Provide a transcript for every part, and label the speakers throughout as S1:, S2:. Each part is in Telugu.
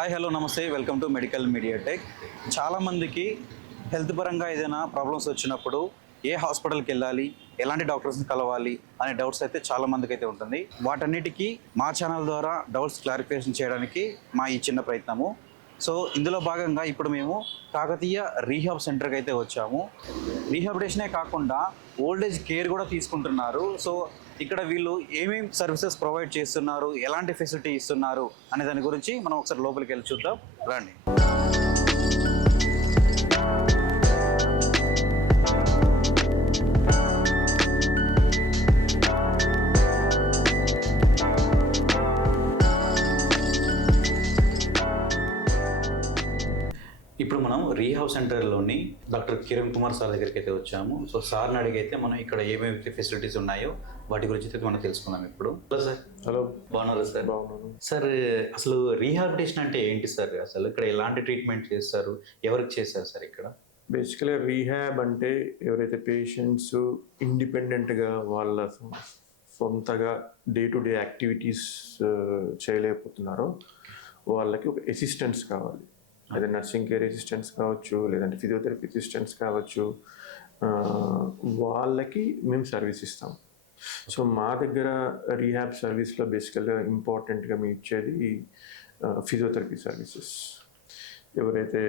S1: హాయ్ హలో నమస్తే. Welcome to medical media tech చాలామందికి హెల్త్ పరంగా ఏదైనా ప్రాబ్లమ్స్ వచ్చినప్పుడు ఏ హాస్పిటల్కి వెళ్ళాలి ఎలాంటి డాక్టర్స్ని కలవాలి అనే డౌట్స్ అయితే చాలా మందికి అయితే ఉంటుంది. వాటన్నిటికీ మా ఛానల్ ద్వారా డౌట్స్ క్లారిఫికేషన్ చేయడానికి మా ఈ చిన్న ప్రయత్నము. సో ఇందులో భాగంగా ఇప్పుడు మేము కాకతీయ రీహాబ్ సెంటర్కి అయితే వచ్చాము. రీహాబిటేషనే కాకుండా ఓల్డ్ ఏజ్ కేర్ కూడా తీసుకుంటున్నారు. సో ఇక్కడ వీళ్ళు ఏమేమి సర్వీసెస్ ప్రొవైడ్ చేస్తున్నారు? ఎలాంటి ఫెసిలిటీ ఇస్తున్నారు? అనే దాని గురించి మనం ఒకసారి లోపలికి వెళ్ళి చూద్దాం. రండి. డాక్టర్ కిరణ్ కుమార్ సార్ దగ్గరికి అయితే వచ్చాము. సో సార్ని అడిగైతే మనం ఇక్కడ ఏమేమి ఫెసిలిటీస్ ఉన్నాయో వాటి గురించి అయితే మనం తెలుసుకుందాం ఇప్పుడు. Hello sir.
S2: హలో.
S1: బాగున్నారు సార్?
S2: బాగున్నాను.
S1: సార్ అసలు రీహాబిటేషన్ అంటే ఏంటి సార్? అసలు ఇక్కడ ఎలాంటి ట్రీట్మెంట్ చేస్తారు? ఎవరికి చేస్తారు సార్ ఇక్కడ?
S2: బేసికలీ రీహాబ్ అంటే ఎవరైతే పేషెంట్స్ ఇండిపెండెంట్గా వాళ్ళ సొంతగా డే టు డే యాక్టివిటీస్ చేయలేకపోతున్నారో వాళ్ళకి ఒక అసిస్టెంట్స్ కావాలి. అదే నర్సింగ్ కేర్ అసిస్టెంట్స్ కావచ్చు లేదంటే ఫిజియోథెరపీ అసిస్టెంట్స్ కావచ్చు వాళ్ళకి మేము సర్వీస్ ఇస్తాం. సో మా దగ్గర రీహాబ్ సర్వీస్లో బేసికల్గా ఇంపార్టెంట్గా మేము ఇచ్చేది ఫిజియోథెరపీ సర్వీసెస్ ఎవరైతే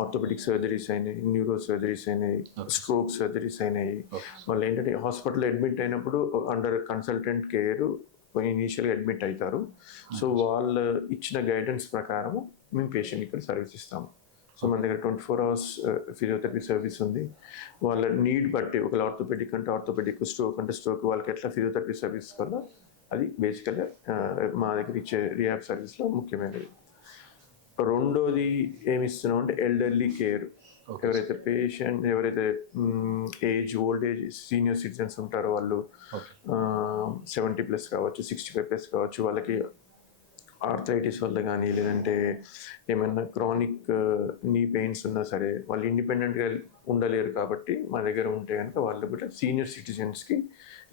S2: ఆర్థోపెడిక్ సర్జరీస్ అయినాయి న్యూరో సర్జరీస్ అయినాయి స్ట్రోక్ సర్జరీస్ అయినాయి వాళ్ళు ఏంటంటే హాస్పిటల్ అడ్మిట్ అయినప్పుడు అండర్ కన్సల్టెంట్ కేర్ ఇనీషియల్గా అడ్మిట్ అవుతారు. సో వాళ్ళు ఇచ్చిన గైడెన్స్ ప్రకారం మేము పేషెంట్ ఇక్కడ సర్వీస్ ఇస్తాము. సో మన దగ్గర twenty four hours physiotherapy service ఉంది. వాళ్ళ నీడ్ బట్టి ఒక ఆర్థోపెడిక్ అంటే ఆర్థోపెడిక్ స్ట్రోక్ అంటే స్ట్రోక్ వాళ్ళకి ఎట్లా ఫిజియోథెరపీ సర్వీస్ వల్ల అది బేసికల్గా మా దగ్గర ఇచ్చే రియాబ్ సర్వీస్లో ముఖ్యమైనది. రెండోది ఏమి ఇస్తున్నాం అంటే ఎల్డర్లీ కేర్ ఎవరైతే పేషెంట్ ఎవరైతే age old age senior citizens ఉంటారో వాళ్ళు సెవెంటీ ప్లస్ కావచ్చు సిక్స్టీ ఫైవ్ ప్లస్ కావచ్చు వాళ్ళకి ఆర్థరైటిస్ వల్ల కానీ లేదంటే ఏమైనా క్రానిక్ నీ పెయిన్స్ ఉన్నా సరే వాళ్ళు ఇండిపెండెంట్గా ఉండలేరు కాబట్టి మా దగ్గర ఉంటే కనుక వాళ్ళు కూడా సీనియర్ సిటిజన్స్కి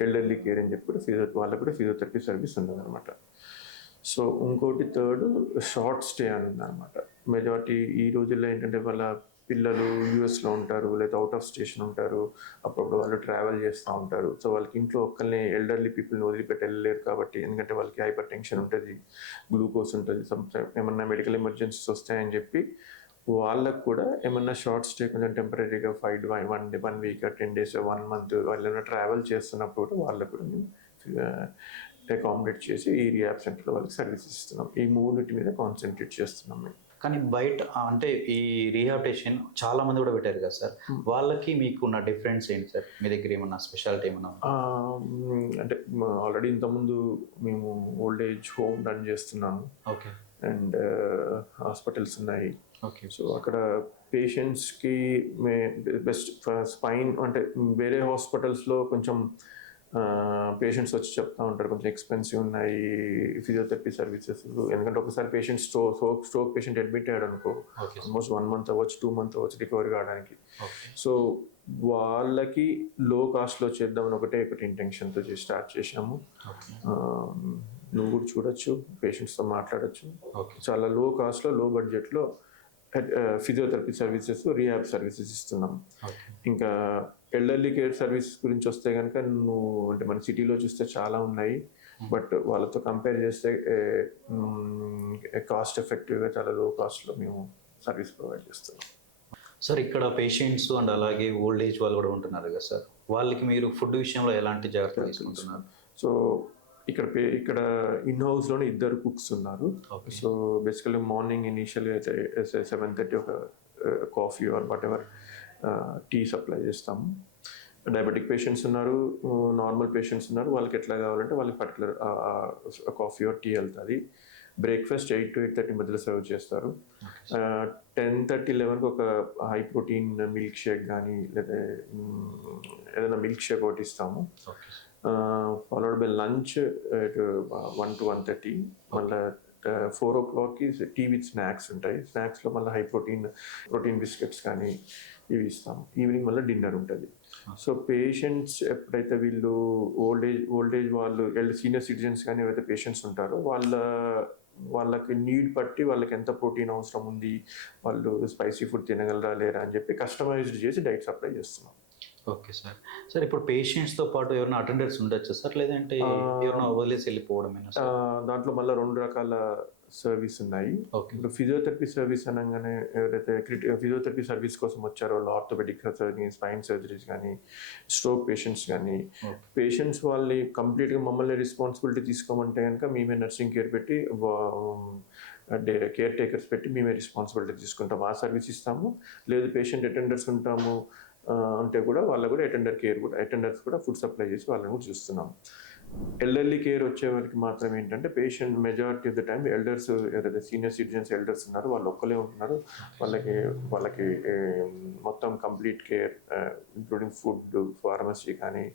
S2: ఎల్డర్లీ కేర్ అని చెప్పి కూడా ఫిజియో వాళ్ళకు కూడా ఫిజియోథెరపీ సర్వీస్ ఉందన్నమాట. సో ఇంకోటి థర్డ్ షార్ట్ స్టే అని ఉందన్నమాట. మెజారిటీ ఈ రోజుల్లో ఏంటంటే వాళ్ళ పిల్లలు యూఎస్లో ఉంటారు లేదా అవుట్ ఆఫ్ స్టేషన్ ఉంటారు అప్పుడప్పుడు వాళ్ళు ట్రావెల్ చేస్తూ ఉంటారు. సో వాళ్ళకి ఇంట్లో ఒక్కరిని ఎల్డర్లీ పీపుల్ని వదిలిపెట్టి వెళ్ళలేరు కాబట్టి ఎందుకంటే వాళ్ళకి హైపర్ టెన్షన్ ఉంటుంది గ్లూకోజ్ ఉంటుంది సమ్ ఏమన్నా మెడికల్ ఎమర్జెన్సీస్ వస్తాయని చెప్పి వాళ్ళకు కూడా ఏమన్నా షార్ట్ స్టే కొంచెం టెంపరీగా five one day one week ten days one month వాళ్ళు ఏమైనా ట్రావెల్ చేస్తున్నప్పుడు కూడా వాళ్ళకు కూడా మేము uh, అకామిడేట్ చేసి ఈ రియాబ్ సెంటర్లో వాళ్ళకి సర్వీసెస్ ఇస్తున్నాం. ఈ మూడింటి మీద కాన్సన్ట్రేట్ చేస్తున్నాం మేము.
S1: కానీ బయట అంటే ఈ రీహాబిటేషన్ చాలా మంది కూడా పెట్టారు కదా సార్. వాళ్ళకి మీకు ఉన్న డిఫరెన్స్ ఏంటి సార్? మీ దగ్గర ఏమన్నా స్పెషాలిటీ ఏమన్నా
S2: అంటే ఆల్రెడీ ఇంతకుముందు మేము ఓల్డ్ ఏజ్ హోమ్ రన్ చేస్తున్నాము.
S1: ఓకే
S2: అండ్ హాస్పిటల్స్ ఉన్నాయి.
S1: ఓకే
S2: సో అక్కడ పేషెంట్స్కి మే బెస్ట్ స్పైన్ అంటే వేరే హాస్పిటల్స్లో కొంచెం పేషెంట్స్ వచ్చి చెప్తా ఉంటారు కొంచెం ఎక్స్పెన్సివ్ ఉన్నాయి ఫిజియోథెరపీ సర్వీసెస్ ఎందుకంటే ఒకసారి పేషెంట్ స్ట్రో స్ట్రోక్ స్ట్రోక్ పేషెంట్ అడ్మిట్ అయ్యాడు అనుకో ఆల్మోస్ట్ వన్ మంత్ అవ్వచ్చు టూ మంత్ అవ్వచ్చు రికవరీ కావడానికి. సో వాళ్ళకి లో కాస్ట్లో చేద్దామని ఒకటే ఒకటి ఇంటెన్షన్తో చేసి స్టార్ట్ చేసాము నువ్వు కూడా చూడొచ్చు పేషెంట్స్తో మాట్లాడొచ్చు. చాలా లో కాస్ట్లో లో బడ్జెట్లో ఫిజియోథెరపీ సర్వీసెస్ రియాబ్ సర్వీసెస్ ఇస్తున్నాం. ఇంకా ఎల్డర్లీ కేర్ సర్వీసెస్ గురించి వస్తే కనుక నువ్వు అంటే మన సిటీలో చూస్తే చాలా ఉన్నాయి. బట్ వాళ్ళతో కంపేర్ చేస్తే కాస్ట్ ఎఫెక్టివ్గా చాలా లో కాస్ట్లో మేము సర్వీస్ ప్రొవైడ్ చేస్తున్నాం.
S1: సార్ ఇక్కడ పేషెంట్స్ అండ్ అలాగే ఓల్డ్ ఏజ్ వాళ్ళు కూడా ఉంటున్నారు కదా సార్ వాళ్ళకి మీరు ఫుడ్ విషయంలో ఎలాంటి జాగ్రత్తలు తీసుకుంటున్నారు?
S2: సో ఇక్కడ ఇక్కడ ఇన్ హౌస్లోనే ఇద్దరు కుక్స్ ఉన్నారు. సో బేసికలీ మార్నింగ్ ఇనీషియల్గా అయితే సెవెన్ థర్టీ ఒక coffee or whatever tea supply చేస్తాము. డయాబెటిక్ పేషెంట్స్ ఉన్నారు నార్మల్ పేషెంట్స్ ఉన్నారు. వాళ్ళకి ఎట్లా కావాలంటే వాళ్ళకి పర్టికులర్ కాఫీ ఆర్ టీ వెళ్తుంది. Breakfast eight to eight thirty మధ్యలో సర్వ్ చేస్తారు. టెన్ థర్టీ లెవెన్కి ఒక హై ప్రోటీన్ మిల్క్ షేక్ కానీ లేదా ఏదైనా మిల్క్ షేక్ ఒకటి ఇస్తాము. Followed by lunch one to one thirty మళ్ళీ ఫోర్ ఓ క్లాక్కి టీ విత్ స్నాక్స్ ఉంటాయి. స్నాక్స్లో మళ్ళీ హై ప్రోటీన్ ప్రోటీన్ బిస్కెట్స్ కానీ ఇవి ఇస్తాం. ఈవినింగ్ మళ్ళీ డిన్నర్ ఉంటుంది. సో పేషెంట్స్ ఎప్పుడైతే వీళ్ళు ఓల్డ్ ఏజ్ ఓల్డ్ ఏజ్ వాళ్ళు సీనియర్ సిటిజన్స్ కానీ ఎవరైతే పేషెంట్స్ ఉంటారో వాళ్ళ వాళ్ళకి నీడ్ బట్టి వాళ్ళకి ఎంత ప్రోటీన్ అవసరం ఉంది వాళ్ళు స్పైసీ ఫుడ్ తినగలరా లేరా అని చెప్పి కస్టమైజ్డ్ చేసి డైట్ సప్లై చేస్తున్నాం.
S1: Okay sir. సార్ ఇప్పుడు పేషెంట్స్తో పాటు ఎవరైనా అటెండర్స్ ఉండొచ్చు సార్? లేదంటే ఎవరైనా వదిలేసి వెళ్ళిపోవడమేనా సార్
S2: దాంట్లో మళ్ళీ రెండు రకాల సర్వీస్ ఉన్నాయి. ఇప్పుడు ఫిజియోథెరపీ సర్వీస్ అనగానే ఎవరైతే ఫిజియోథెరపీ సర్వీస్ కోసం వచ్చారో వాళ్ళు ఆర్థోపెడిక్ సర్జరీ స్పైన్ సర్జరీస్ కానీ స్ట్రోక్ పేషెంట్స్ కానీ. పేషెంట్స్ వాళ్ళని కంప్లీట్గా మమ్మల్ని రెస్పాన్సిబిలిటీ తీసుకోమంటే కనుక మేమే నర్సింగ్ కేర్ పెట్టి కేర్ టేకర్స్ పెట్టి మేమే రెస్పాన్సిబిలిటీ తీసుకుంటాం. ఆ సర్వీస్ ఇస్తాము. లేదు పేషెంట్ అటెండర్స్ ఉంటాము. అంటే కూడా వాళ్ళకు కూడా అటెండర్ కేర్ కూడా అటెండర్స్ కూడా ఫుడ్ సప్లై చేసి వాళ్ళని కూడా చూస్తున్నాం ఎల్డర్లీ కేర్ వచ్చే వారికి మాత్రం ఏంటంటే patient majority of the time elders ఏదైతే సీనియర్ సిటిజన్స్ ఎల్డర్స్ ఉన్నారు వాళ్ళు ఒక్కలే ఉంటున్నారు. వాళ్ళకి వాళ్ళకి మొత్తం complete care including food pharmacy కానీ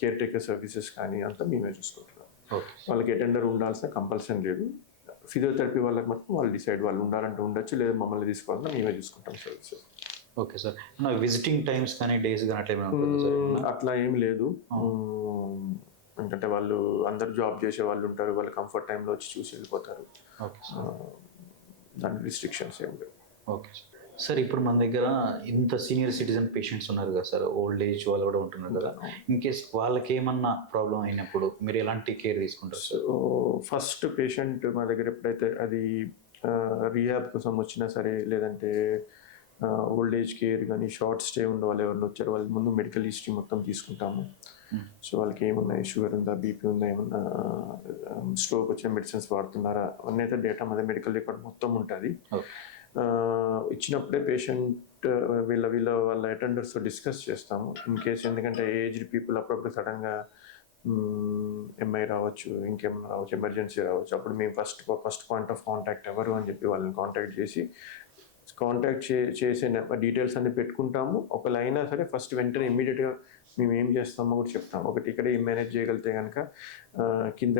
S2: కేర్ టేకర్ సర్వీసెస్ కానీ అంతా మేమే చూసుకుంటున్నాం. వాళ్ళకి అటెండర్ ఉండాల్సిన కంపల్సరీ లేదు. ఫిజియోథెరపీ వాళ్ళకి మాత్రం వాళ్ళు డిసైడ్ వాళ్ళు ఉండాలంటే ఉండొచ్చు లేదా మమ్మల్ని తీసుకోవాలన్నా మేమే చూసుకుంటాం సర్వీసెస్
S1: ఓకే సార్. నా విజిటింగ్ టైమ్స్ కానీ డేస్ కానీ అట్లా సార్?
S2: అట్లా ఏం లేదు. ఎందుకంటే వాళ్ళు అందరు జాబ్ చేసే వాళ్ళు ఉంటారు వాళ్ళ కంఫర్ట్ టైంలో వచ్చి చూసి వెళ్ళిపోతారు.
S1: సార్.
S2: దాని రిస్ట్రిక్షన్స్ ఏం లేవు.
S1: Okay sir. సార్ ఇప్పుడు మన దగ్గర ఇంత సీనియర్ సిటిజన్ పేషెంట్స్ ఉన్నారు కదా సార్ ఓల్డ్ ఏజ్ వాళ్ళు కూడా ఉంటున్నారు కదా. ఇన్ కేస్ వాళ్ళకి ఏమన్నా ప్రాబ్లం అయినప్పుడు మీరు ఎలాంటి కేర్ తీసుకుంటారు
S2: సో ఫస్ట్ పేషెంట్ మా దగ్గర ఎప్పుడైతే అది రీహాబ్ కోసం వచ్చినా సరే లేదంటే ఓల్డ్ ఏజ్ కేర్ కానీ షార్ట్ స్టే ఉన్న వాళ్ళు ఎవరిని వచ్చారో వాళ్ళ ముందు మెడికల్ హిస్టరీ మొత్తం తీసుకుంటాము. సో వాళ్ళకి ఏమున్నాయి షుగర్ ఉందా బీపీ ఉందా ఏమన్నా స్ట్రోక్ వచ్చే మెడిసిన్స్ వాడుతున్నారా అవన్నీ అయితే డేటా మన మెడికల్ రికార్డ్ మొత్తం ఉంటుంది. ఇచ్చినప్పుడే పేషెంట్ వీళ్ళ వీళ్ళ వాళ్ళ అటెండర్స్తో డిస్కస్ చేస్తాము. ఇన్ కేస్ ఎందుకంటే ఏజ్డ్ పీపుల్ అప్పుడప్పుడు సడన్గా ఎంఐ రావచ్చు ఇంకేమైనా రావచ్చు ఎమర్జెన్సీ రావచ్చు. అప్పుడు మేము first first point of contact ఎవరు అని చెప్పి వాళ్ళని కాంటాక్ట్ చేసి కాంటాక్ట్ చే చేసే డీటెయిల్స్ అన్ని పెట్టుకుంటాము. ఒకవేళ అయినా సరే ఫస్ట్ వెంటనే ఇమ్మీడియట్గా మేము ఏం చేస్తామో కూడా చెప్తాము. ఒకటి ఇక్కడ మేనేజ్ చేయగలిగితే కనుక కింద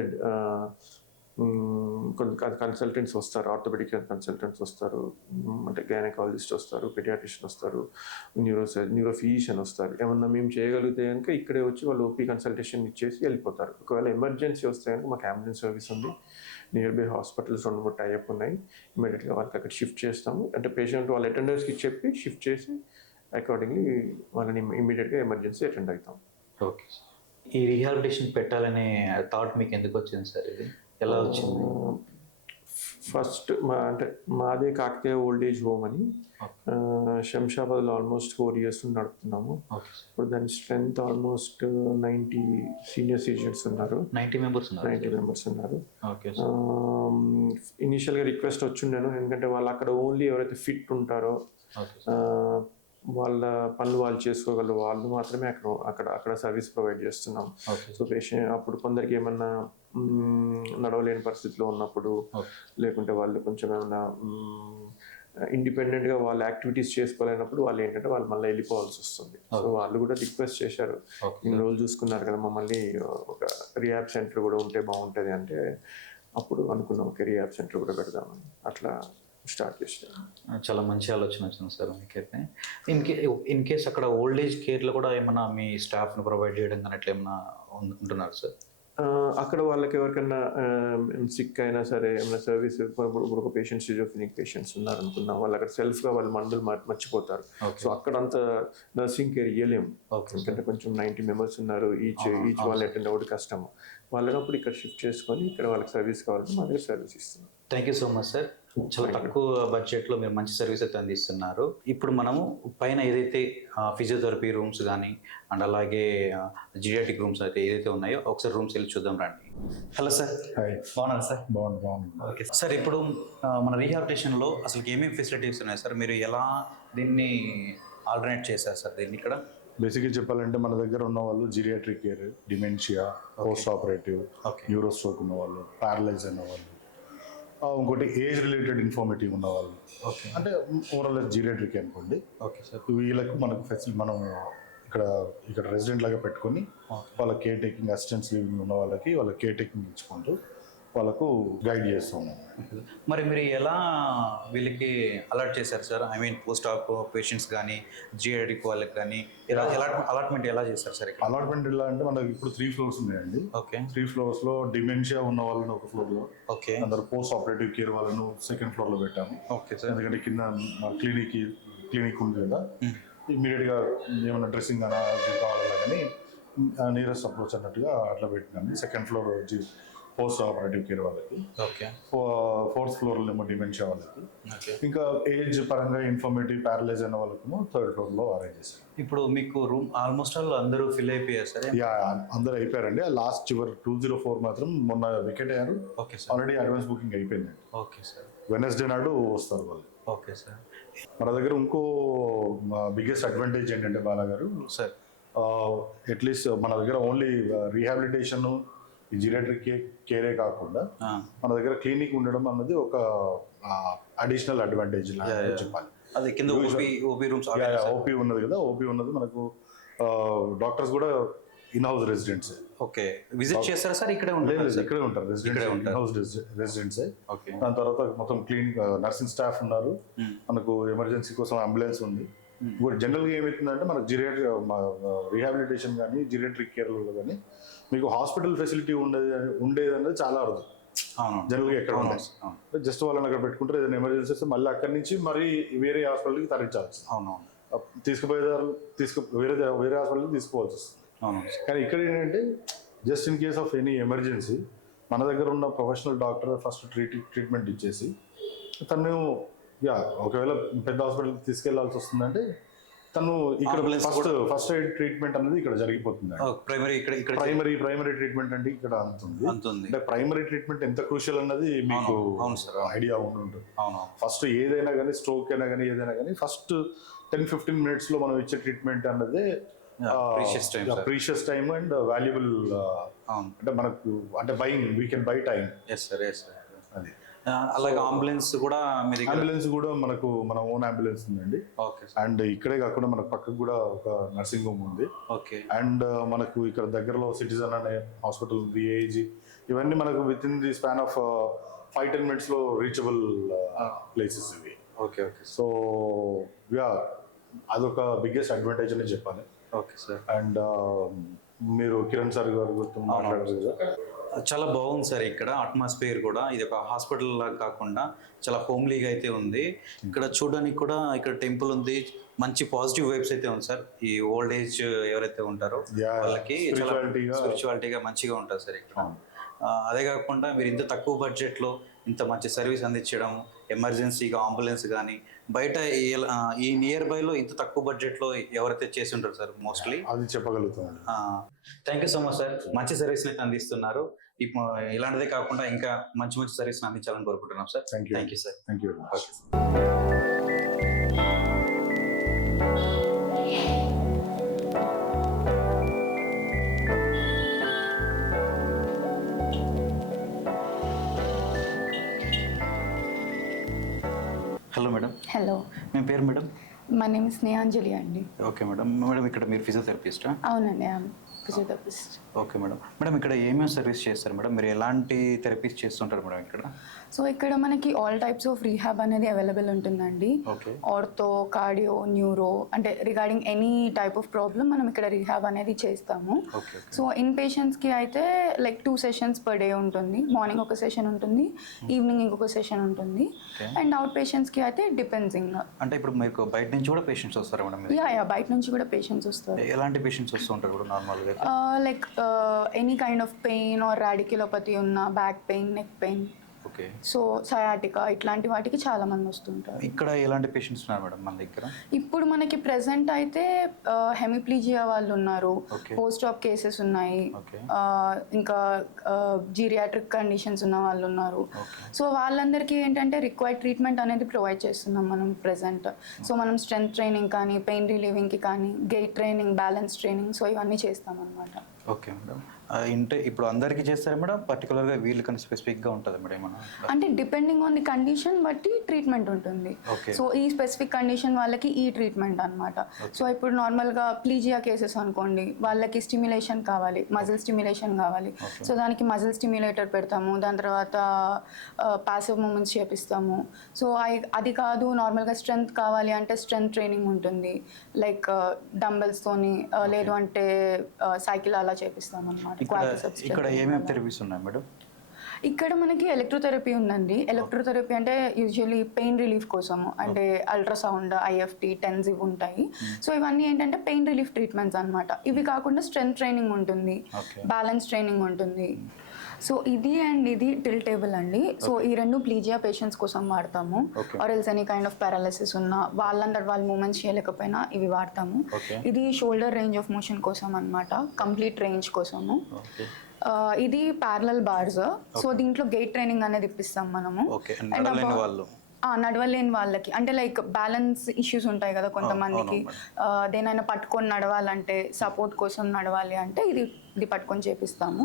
S2: కొన్ని కన్సల్టెంట్స్ వస్తారు ఆర్థోపెడిక్ కన్సల్టెంట్స్ వస్తారు అంటే గైనకాలజిస్ట్ వస్తారు పెడియాట్రిషియన్ వస్తారు న్యూరో న్యూరో ఫిజిషియన్ వస్తారు. ఏమన్నా మేము చేయగలిగితే కనుక ఇక్కడే వచ్చి వాళ్ళు ఓపీ కన్సల్టేషన్ ఇచ్చేసి వెళ్ళిపోతారు. ఒకవేళ ఎమర్జెన్సీ వస్తే కనుక మాకు అంబులెన్స్ సర్వీస్ ఉంది. నియర్ బై హాస్పిటల్స్ రెండు మూడు టైప్ ఉన్నాయి. ఇమీడియట్గా వాళ్ళకి అక్కడ షిఫ్ట్ చేస్తాము. అంటే పేషెంట్ వాళ్ళ అటెండర్స్కి చెప్పి షిఫ్ట్ చేసి అకార్డింగ్లీ వాళ్ళని ఇమీడియట్గా ఎమర్జెన్సీ అటెండ్ అవుతాం
S1: ఓకే ఈ రీహాబిలిటేషన్ పెట్టాలనే థాట్ మీకు ఎందుకు వచ్చింది సార్ ఇది? ఎలా వచ్చింది?
S2: ఫస్ట్ మా అంటే మాదే కాకతీయ ఓల్డ్ ఏజ్ హోమ్ అని శంషాబాద్లో ఆల్మోస్ట్ ఫోర్ ఇయర్స్ నడుపుతున్నాము. ఇప్పుడు దాని strength almost ninety senior citizens ఉన్నారు.
S1: నైంటీ మెంబర్స్ ఉన్నారు.
S2: నైంటీ మెంబర్స్ ఉన్నారు. ఇనీషియల్గా రిక్వెస్ట్ వచ్చిండాను ఎందుకంటే వాళ్ళు అక్కడ ఓన్లీ ఎవరైతే ఫిట్ ఉంటారో వాళ్ళ పనులు వాళ్ళు చేసుకోగలరు వాళ్ళు మాత్రమే అక్కడ అక్కడ అక్కడ సర్వీస్ ప్రొవైడ్ చేస్తున్నాం. సో పేషెంట్ అప్పుడు కొందరికి ఏమన్నా నడవలేని పరిస్థితిలో ఉన్నప్పుడు లేకుంటే వాళ్ళు కొంచెం ఏమన్నా ఇండిపెండెంట్గా వాళ్ళ యాక్టివిటీస్ చేసుకోలేనప్పుడు వాళ్ళు ఏంటంటే వాళ్ళు మళ్ళీ వెళ్ళిపోవాల్సి వస్తుంది. సో వాళ్ళు కూడా రిక్వెస్ట్ చేశారు. ఇన్ని రోజులు చూసుకున్నారు కదా మమ్మల్ని ఒక రియాబ్ సెంటర్ కూడా ఉంటే బాగుంటుంది అంటే అప్పుడు అనుకున్నాం ఒక రియాబ్ సెంటర్ కూడా పెడదామని. అట్లా స్టార్ట్ చేసాం
S1: చాలా మంచి ఆలోచన వచ్చింది సార్ మీకైతే. ఇన్ కే ఇన్ కేస్ అక్కడ ఓల్డ్ ఏజ్ కేర్లో కూడా ఏమన్నా మీ స్టాఫ్ను ప్రొవైడ్ చేయడం కానీ అట్లా ఉం- ఉంటున్నారు సార్?
S2: అక్కడ వాళ్ళకి ఎవరికైనా సిక్ అయినా సరే ఏమైనా సర్వీస్ ఇప్పుడు ఒక పేషెంట్ సిజోఫినిక్ పేషెంట్స్ ఉన్నారు అనుకున్నాం వాళ్ళు అక్కడ సెల్ఫ్గా వాళ్ళు మందులు మర్- మర్చిపోతారు. సో అక్కడ అంత నర్సింగ్ కేర్ ఇవ్వలేము
S1: ఓకే.
S2: ఎందుకంటే కొంచెం నైంటీ మెంబర్స్ ఉన్నారు. ఈచ్ ఈచ్ వాళ్ళు అటెండ్ అవ్వడం కష్టం వాళ్ళనప్పుడు ఇక్కడ షిఫ్ట్ చేసుకొని ఇక్కడ వాళ్ళకి సర్వీస్ కావాలంటే మా దగ్గర సర్వీస్ ఇస్తున్నాం.
S1: Thank you so much sir చాలా తక్కువ బడ్జెట్లో మీరు మంచి సర్వీస్ అయితే అందిస్తున్నారు. ఇప్పుడు మనము పైన ఏదైతే ఫిజియోథెరపీ రూమ్స్ కానీ అండ్ అలాగే జియాటిక్ రూమ్స్ అయితే ఏదైతే ఉన్నాయో ఒకసారి రూమ్స్ వెళ్ళి చూద్దాం రండి. హలో సార్ బాగున్నాను సార్
S3: బాగుంది బాగుంది
S1: ఓకే సార్ ఇప్పుడు మన రీహాబిలిటేషన్లో అసలు ఏమేమి ఫెసిలిటీస్ ఉన్నాయి? సార్ మీరు ఎలా దీన్ని ఆల్టర్నేట్ చేశారు సార్ దీన్ని ఇక్కడ?
S3: బేసిక్గా చెప్పాలంటే మన దగ్గర ఉన్న వాళ్ళు geriatric care dementia post operative
S1: okay
S3: neuro stroke ఉన్న వాళ్ళు ప్యారలైజ్ అయిన వాళ్ళు ఇంకోటి ఏజ్ రిలేటెడ్ ఇన్ఫార్మేటివ్ ఉన్న వాళ్ళు
S1: ఓకే.
S3: అంటే ఓవరాల్ జీరియాట్రిక్ అనుకోండి.
S1: Okay sir.
S3: వీళ్ళకు మనకు ఫెసిలిటీ మనం ఇక్కడ ఇక్కడ రెసిడెంట్ లాగా పెట్టుకొని వాళ్ళ కేర్ టేకింగ్ అసిస్టెంట్స్ లివింగ్ ఉన్న వాళ్ళకి వాళ్ళ కేర్ టేకింగ్ ఇచ్చుకుంటూ వాళ్ళకు గైడ్ చేస్తాము
S1: మరి మీరు ఎలా వీళ్ళకి అలర్ట్ చేశారు sir? I mean post op patients కానీ జిఐడిక్ వాళ్ళకి కానీ ఎలా అలాట్మెంట్ ఎలా చేశారు సార్
S3: అలాట్మెంట్ ఎలా అంటే మనకి ఇప్పుడు త్రీ ఫ్లోర్స్ ఉన్నాయండి.
S1: ఓకే
S3: త్రీ ఫ్లోర్స్లో డిమెన్షియా ఉన్న వాళ్ళని ఒక ఫ్లోర్లో
S1: ఓకే
S3: అందరు పోస్ట్ ఆపరేటివ్ కేర్ వాళ్ళను సెకండ్ ఫ్లోర్లో పెట్టాము.
S1: ఓకే సార్
S3: ఎందుకంటే కింద క్లినిక్ క్లినిక్ ఉంది కదా. ఇమీడియట్గా ఏమైనా డ్రెస్సింగ్ అనా అది కావాలన్నా కానీ నియరెస్ట్ అప్రోచ్ అన్నట్టుగా అట్లా పెట్టినాము. Second floor post operative care వాళ్ళకి
S1: ఓకే
S3: ఫోర్త్ ఫ్లోర్ ఏమో డిమెన్షియా వాళ్ళకి. ఇంకా ఏజ్ పరంగా ఇన్ఫర్మేటివ్ ప్యారలైజ్ అయిన వాళ్ళకు థర్డ్ ఫ్లోర్లో అరేంజ్ చేశారు.
S1: ఇప్పుడు మీకు రూమ్ ఆల్మోస్ట్ ఆల్ అందరూ ఫిల్ అయిపోయారు సార్
S3: యా అందరూ అయిపోయారండి. లాస్ట్ చివరి టూ జీరో ఫోర్ మాత్రం మొన్న వికెట్ అయ్యారు.
S1: Okay sir
S3: already advance booking అయిపోయింది.
S1: ఓకే సార్
S3: వెనస్డే నాడు వస్తారు వాళ్ళు.
S1: ఓకే సార్
S3: మన దగ్గర ఇంకో బిగ్గెస్ట్ అడ్వాంటేజ్ ఏంటంటే బాలా గారు
S1: సార్
S3: అట్లీస్ట్ మన దగ్గర ఓన్లీ రీహాబిలిటేషన్ జిరాట్రిక్ కేరే కాకుండా మన దగ్గర క్లినిక్ ఉండడం అన్నది ఒక అడిషనల్ అడ్వాంటేజ్ చెప్పాలి.
S1: అది కింద ఓపీ ఓపీ రూమ్స్
S3: ఓపీ ఉన్నది కదా ఓపీ ఉన్నది మనకు డాక్టర్స్ కూడా in house residents
S1: okay. Visit చేస్తారా సార్? ఇక్కడే ఉంటారు
S3: ఇక్కడే ఉంటారు. రెసిడెంట్స్ ఇన్ హౌస్ రెసిడెంట్స్ దాని తర్వాత మొత్తం క్లినిక్ నర్సింగ్ స్టాఫ్ ఉన్నారు. మనకు ఎమర్జెన్సీ కోసం అంబులెన్స్ ఉంది. ఇప్పుడు జనరల్గా ఏమవుతుందంటే మనకు జిరేట్ రీహాబిలిటేషన్ కానీ జిరేట్రిక్ కేర్లో కానీ మీకు హాస్పిటల్ ఫెసిలిటీ ఉండేది ఉండేది అనేది చాలా అరుదు. జనరల్గా ఎక్కడ
S1: అవును
S3: జస్ట్ వాళ్ళని అక్కడ పెట్టుకుంటారు ఏదైనా ఎమర్జెన్సీ వస్తే మళ్ళీ అక్కడి నుంచి మరీ వేరే హాస్పిటల్కి తరలించాల్సి
S1: అవునవును.
S3: తీసుకుపోయేదారు తీసుకు వేరే వేరే హాస్పిటల్కి తీసుకోవాల్సి వస్తుంది.
S1: అవును
S3: కానీ ఇక్కడ ఏంటంటే just in case of any emergency మన దగ్గర ఉన్న professional doctor first treat treatment ఇచ్చేసి తను యా ఒకవేళ పెద్ద హాస్పిటల్కి తీసుకెళ్ళాల్సి వస్తుందంటే తను ఇక్కడ ఫస్ట్ ఫస్ట్ ఎయిడ్ ట్రీట్మెంట్ అనేది ఇక్కడ జరిగిపోతుంది.
S1: ప్రైమరీ ఇక్కడ ఇక్కడ
S3: ప్రైమరీ ప్రైమరీ ట్రీట్మెంట్ అంటే ఇక్కడ అంతుంది
S1: అంతుంది
S3: అంటే ప్రైమరీ ట్రీట్మెంట్ ఎంత క్రూషియల్ అన్నది మీకు
S1: అవును సార్
S3: ఐడియా ఉండి ఉంటుంది
S1: అవును
S3: ఫస్ట్ ఏదైనా కానీ స్ట్రోక్ అయినా కానీ ఏదైనా కానీ ఫస్ట్ టెన్ ఫిఫ్టీన్ మినిట్స్లో మనం ఇచ్చే ట్రీట్మెంట్ అన్నదే. ప్రీషియస్ టైమ్ అండ్ వాల్యుబుల్ అంటే మనకు అంటే buying we can buy time
S1: yes sir yes sir
S3: అది.
S1: అలాగే అంబులెన్స్ కూడా మీ దగ్గర
S3: అంబులెన్స్ కూడా మనకు మన ఓన్ అంబులెన్స్ ఉందండి.
S1: ఓకే
S3: అండ్ ఇక్కడే కాకుండా మనకు పక్కకు కూడా ఒక నర్సింగ్ హోమ్ ఉంది.
S1: ఓకే
S3: అండ్ మనకు ఇక్కడ దగ్గరలో సిటిజన్ అనే హాస్పిటల్ ఉంది ఏజీ ఇవన్నీ మనకు within the span of five ten మినిట్స్లో రీచబుల్ ప్లేసెస్ ఇవి.
S1: ఓకే ఓకే
S3: సో యా అదొక బిగ్గెస్ట్ అడ్వాంటేజ్ అని చెప్పాలి.
S1: ఓకే సార్
S3: అండ్ మీరు కిరణ్ సార్ గారు గుర్తు మాట్లాడారు కదా.
S1: చాలా బాగుంది సార్ ఇక్కడ. అట్మాస్ఫియర్ కూడా. ఇది ఒక హాస్పిటల్ లాగా కాకుండా చాలా హోమ్లీగా అయితే ఉంది. ఇక్కడ చూడడానికి కూడా ఇక్కడ టెంపుల్ ఉంది. మంచి పాజిటివ్ వైబ్స్ అయితే ఉంది సార్. ఈ ఓల్డ్ ఏజ్ ఎవరైతే ఉంటారో వాళ్ళకి స్పిరిచువాలిటీగా మంచిగా ఉంటుంది సార్ ఇక్కడ. అదే కాకుండా మీరు ఇంత తక్కువ బడ్జెట్లో ఇంత మంచి సర్వీస్ అందించడం ఎమర్జెన్సీగా అంబులెన్స్ కానీ బయట ఈ నియర్ బైలో ఇంత తక్కువ బడ్జెట్లో ఎవరైతే చేసి ఉంటారు సార్ మోస్ట్లీ
S3: అది చెప్పగలుగుతాను
S1: thank you so much sir మంచి సర్వీస్ అయితే అందిస్తున్నారు. ఇప్పుడు ఇలాంటిదే కాకుండా ఇంకా మంచి మంచి సర్వీస్ అందించాలని కోరుకుంటున్నాం sir. Thank you sir
S3: thank you
S1: hello. మీ పేరు మేడం?
S4: మా నేమ్ స్నేహాంజలి అండి.
S1: Okay madam. మేడం ఇక్కడ మీరు ఫిజియోథెరపిస్టా?
S4: అవునండి ఫిజియోథెరపిస్ట్
S1: ఓకే మేడం మేడం ఇక్కడ ఏమేమి సర్వీస్ చేస్తారు మేడం మీరు ఎలాంటి థెరపీస్ చేస్తుంటారు మేడం ఇక్కడ?
S4: సో ఇక్కడ మనకి ఆల్ టైప్స్ ఆఫ్ రీహాబ్ అనేది అవైలబుల్ ఉంటుందండి. ఆర్థో కార్డియో న్యూరో అంటే regarding any type of problem మనం ఇక్కడ రీహాబ్ అనేది చేస్తాము. సో ఇన్ పేషెంట్స్కి అయితే like two sessions per day ఉంటుంది. మార్నింగ్ ఒక సెషన్ ఉంటుంది. ఈవినింగ్ ఇంకొక సెషన్ ఉంటుంది. అండ్ అవుట్ పేషెంట్స్కి అయితే డిపెండ్సింగ్
S1: అంటే ఇప్పుడు మీకు బయట నుంచి కూడా పేషెంట్స్ వస్తారా మేడం
S4: యా యా బయట నుంచి కూడా పేషెంట్స్ వస్తారు.
S1: ఎలాంటి పేషెంట్స్ వస్తూ ఉంటారు కూడా నార్మల్గా
S4: like any kind of pain or radiculopathy ఉన్న back pain neck pain so sciatica ఇట్లాంటి వాటికి చాలా మంది వస్తుంటారు.
S1: ఇక్కడ ఎలాంటి పేషెంట్స్ ఉన్నారు మేడం మన దగ్గర?
S4: ఇప్పుడు మనకి ప్రెసెంట్ అయితే హెమిప్లీజియా వాళ్ళు ఉన్నారు. పోస్ట్ ఆప్ కేసెస్ ఉన్నాయి. ఇంకా జీరియాట్రిక్ కండిషన్స్ ఉన్న వాళ్ళు ఉన్నారు. సో వాళ్ళందరికీ ఏంటంటే రిక్వైర్డ్ ట్రీట్మెంట్ అనేది ప్రొవైడ్ చేస్తున్నాం మనం ప్రెసెంట్ సో మనం స్ట్రెంత్ ట్రైనింగ్ కానీ పెయిన్ రిలీవింగ్కి కానీ gait training balance training so ఇవన్నీ చేస్తాం అనమాట
S1: ఓకే మేడం ఇంటే ఇప్పుడు అందరికీ చేస్తారు మేడం? పర్టికులర్గా వీళ్ళు కానీ స్పెసిఫిక్గా ఉంటుంది మేడం ఏమన్నా?
S4: అంటే డిపెండింగ్ ఆన్ ది కండిషన్ బట్టి ట్రీట్మెంట్ ఉంటుంది. సో ఈ స్పెసిఫిక్ కండిషన్ వాళ్ళకి ఈ ట్రీట్మెంట్ అన్నమాట. సో ఇప్పుడు నార్మల్గా ప్లీజియా కేసెస్ అనుకోండి వాళ్ళకి స్టిమ్యులేషన్ కావాలి మజిల్ స్టిమ్యులేషన్ కావాలి. సో దానికి మజిల్ స్టిమ్యులేటర్ పెడతాము దాని తర్వాత పాసివ్ మూమెంట్స్ చేపిస్తాము. సో అది కాదు నార్మల్గా స్ట్రెంగ్త్ కావాలి అంటే స్ట్రెంగ్త్ ట్రైనింగ్ ఉంటుంది. లైక్ డంబెల్స్తోని లేదు అంటే సైకిల్ అలా చేపిస్తాం అనమాట
S1: ఇక్కడ ఇక్కడ ఏమేమి థెరపీస్ ఉన్నాయి మేడం?
S4: ఇక్కడ మనకి ఎలక్ట్రోథెరపీ ఉందండి. ఎలక్ట్రోథెరపీ అంటే యూజువల్లీ పెయిన్ రిలీఫ్ కోసము. అంటే అల్ట్రాసౌండ్ ఐఎఫ్టి టెన్స్ ఇవి ఉంటాయి. సో ఇవన్నీ ఏంటంటే పెయిన్ రిలీఫ్ ట్రీట్మెంట్స్ అన్నమాట. ఇవి కాకుండా స్ట్రెంత్ ట్రైనింగ్ ఉంటుంది. బ్యాలెన్స్ ట్రైనింగ్ ఉంటుంది. సో ఇది అండ్ ఇది టిల్ టేబుల్ అండి. సో ఈ రెండు ప్లీజియా పేషెంట్స్ కోసం వాడతాము. Or else any kind of paralysis ఉన్న వాళ్ళందరూ వాళ్ళు మూమెంట్స్ చేయలేకపోయినా ఇవి వాడతాము. ఇది షోల్డర్ రేంజ్ ఆఫ్ మోషన్ కోసం అన్నమాట. కంప్లీట్ రేంజ్ కోసము. ఇది ప్యారలల్ బార్స్. సో దీంట్లో గేట్ ట్రైనింగ్ అనేది ఇప్పిస్తాం మనము. ఆ, నడవలేని వాళ్ళకి. అంటే లైక్ బ్యాలెన్స్ ఇష్యూస్ ఉంటాయి కదా కొంతమందికి. దేనైనా పట్టుకొని నడవాలంటే సపోర్ట్ కోసం నడవాలి అంటే ఇది ఇది పట్టుకొని చేపిస్తాము.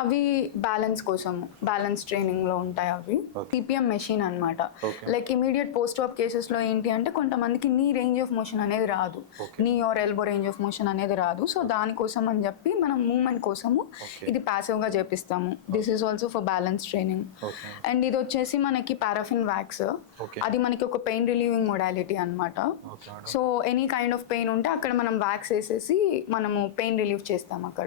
S4: అవి బ్యాలెన్స్ కోసం బ్యాలెన్స్ ట్రైనింగ్లో ఉంటాయి అవి. సిపిఎం మెషిన్ అన్నమాట. లైక్ ఇమీడియట్ పోస్ట్ ఆఫ్ కేసెస్లో ఏంటి అంటే కొంతమందికి నీ రేంజ్ ఆఫ్ మోషన్ అనేది రాదు. Knee or elbow range of motion అనేది రాదు. సో దానికోసం అని చెప్పి మనం మూమెంట్ కోసము ఇది పాసివ్గా చేపిస్తాము. This is also for balance training. And ఇది వచ్చేసి మనకి పారాఫిన్ వ్యాక్స్. అది మనకి ఒక pain relieving modality
S1: madam.
S4: So any kind of pain ఉంటే అక్కడ మనం వ్యాక్స్ వేసేసి మనము పెయిన్ రిలీఫ్ చేస్తాం అక్కడ.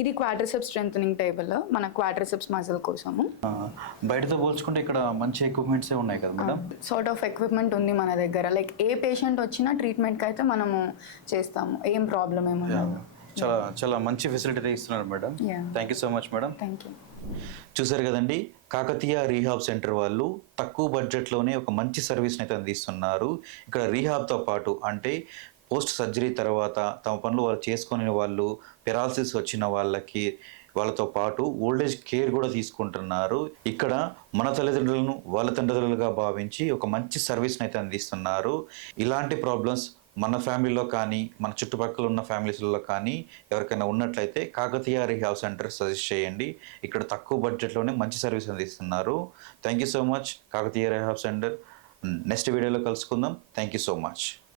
S4: ఇది క్వాడ్రిసెప్స్ స్ట్రెంగ్ టేబుల్ మన క్వాడ్రిసెప్స్ మజిల్ కోసము.
S1: బయటతో పోల్చుకుంటే ఇక్కడ మంచి ఎక్విప్మెంట్సే ఉన్నాయి కదా మేడం?
S4: సార్ట్ ఆఫ్ ఎక్విప్మెంట్ ఉంది మన దగ్గర. లైక్ ఏ పేషెంట్ వచ్చినా ట్రీట్మెంట్కి అయితే మనము చేస్తాము. ఏం ప్రాబ్లం ఏముండదు
S1: చాలా చాలా మంచి ఫెసిలిటీ ఇస్తున్నారు madam. Thank you so much madam.
S4: Thank you
S1: చూసారు కదండి కాకతీయ రీహాబ్ సెంటర్ వాళ్ళు తక్కువ బడ్జెట్లోనే ఒక మంచి సర్వీస్ని అయితే అందిస్తున్నారు. ఇక్కడ రీహాబ్తో పాటు అంటే పోస్ట్ సర్జరీ తర్వాత తమ పనులు వాళ్ళు చేసుకునే వాళ్ళు పెరాలసిస్ వచ్చిన వాళ్ళకి వాళ్ళతో పాటు ఓల్డేజ్ కేర్ కూడా తీసుకుంటున్నారు. ఇక్కడ మన తల్లిదండ్రులను వాళ్ళ తల్లిదండ్రులుగా భావించి ఒక మంచి సర్వీస్ని అయితే అందిస్తున్నారు. ఇలాంటి ప్రాబ్లమ్స్ మన ఫ్యామిలీలో కానీ మన చుట్టుపక్కల ఉన్న ఫ్యామిలీస్లో కానీ ఎవరికైనా ఉన్నట్లయితే కాకతీయ రిహాబ్ సెంటర్ సజెస్ట్ చేయండి. ఇక్కడ తక్కువ బడ్జెట్లోనే మంచి సర్వీస్ అందిస్తున్నారు. Thank you so much. Kakatiya rehab centre. Next వీడియోలో కలుసుకుందాం. Thank you so much.